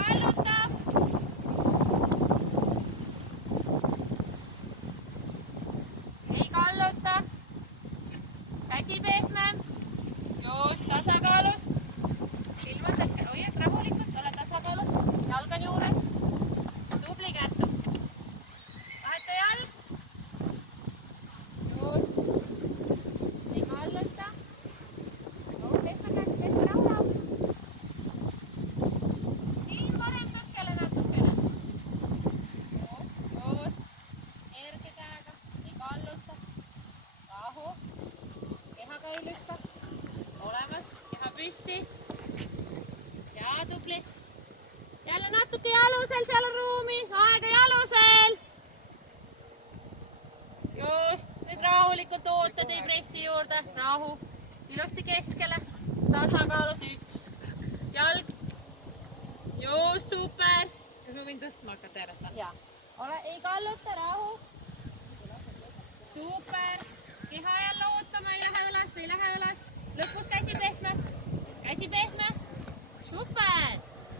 kalluta. Ei kalluta. Käsi pehme. Just, tasakaalus. Silmad hoiad rahulikult, ole tasakaalus. Jalg on juures. Tubli kättu. Vaheta jalg. Just. Ei kalluta. Pehme kätt, pehme rahu. Siin parem tõkkele natukene. Just. Erge käega. Ei kalluta. Rahu. Kehaga ei lükka. Olemas. Keha püsti. Ja tubli. Jälle natuke jalusel, seal on ruumi. Aega jalusel. Just. Nüüd rahulikult ootad, ei pressi juurde. Rahu. Ilusti keskele. Tasakaalus 1. Jalg. Just, super. Kas ma võin tõstma hakata järjest? Ja. Ei kalluta, rahu. Super. Keha jälle ootama, ei lähe üles, ei lähe üles. Lõpus käsi pehme. Käsi pehme. Super.